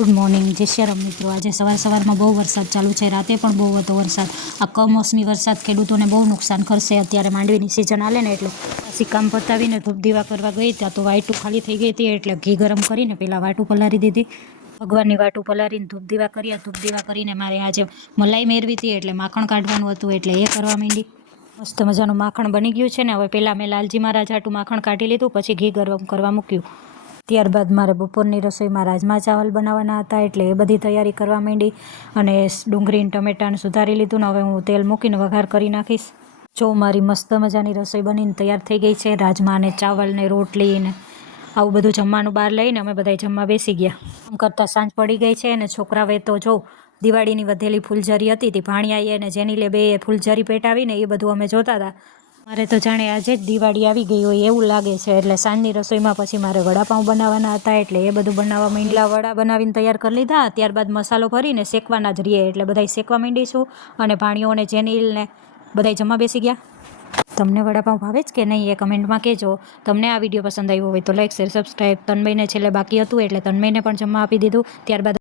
Good morning, જય શ્રી રામ મિત્રો। આજે સવારમાં બહુ વરસાદ ચાલુ છે, રાતે પણ બહુ હતો વરસાદ। આ કમોસમી વરસાદ ખેડૂતોને બહુ નુકસાન કરશે। અત્યારે માંડવીની સિઝન હાલે ને એટલે પછી કામ પતાવીને ધૂપ દીવા કરવા ગઈ ત્યાં તો વાટું ખાલી થઈ ગઈ હતી, એટલે ઘી ગરમ કરીને પહેલાં વાટું પલાળી દીધી। ભગવાનની વાટું પલાળીને ધૂપ દીવા કર્યા। ધૂપ દીવા કરીને મારે આજે મલાઈ મેળવી હતી, એટલે માખણ કાઢવાનું હતું, એટલે એ કરવા માંડી। મસ્ત મજાનું માખણ બની ગયું છે ને। હવે પહેલાં મેં લાલજી મહારાજ હાટું માખણ કાઢી લીધું, પછી ઘી ગરમ કરવા મૂક્યું। ત્યારબાદ મારે બપોરની રસોઈમાં રાજમા ચાવલ બનાવવાના હતા, એટલે એ બધી તૈયારી કરવા માંડી। અને ડુંગળી ટમેટાને સુધારી લીધું ને હવે હું તેલ મૂકીને વઘાર કરી નાખીશ। જો મારી મસ્ત મજાની રસોઈ બનીને તૈયાર થઈ ગઈ છે। રાજમા ને ચાવલ ને રોટલી ને આવું બધું જમવાનું બહાર લઈને અમે બધા જમવા બેસી ગયા। આમ કરતાં સાંજ પડી ગઈ છે અને છોકરાઓએ તો જો દિવાળીની વધેલી ફૂલઝરી હતી તે ભાણિયાએ અને જેનીલે બે ફૂલઝરી પેટાવીને એ બધું અમે જોતા હતા। મારે તો જાણે આજે જ દિવાળી આવી ગઈ હોય એવું લાગે છે। એટલે સાંજની રસોઈમાં પછી મારે વડાપાઉં બનાવવાના હતા, એટલે એ બધું બનાવવા માંડ્યા। વડા બનાવીને તૈયાર કરી લીધા, ત્યારબાદ મસાલો ભરીને શેકવાના જ રહીએ, એટલે બધાય શેકવા માંડીશું। અને ભાણીઓ અને જેનીલને બધાય જમવા બેસી ગયા। તમને વડાપાઉં ભાવે જ કે નહીં એ કમેન્ટમાં કહેજો। તમને આ વિડીયો પસંદ આવ્યો હોય તો લાઈક, શેર, સબસ્ક્રાઈબ। તન્મયને છેલ્લે બાકી હતું એટલે તન્મયને પણ જમવા આપી દીધું। ત્યારબાદ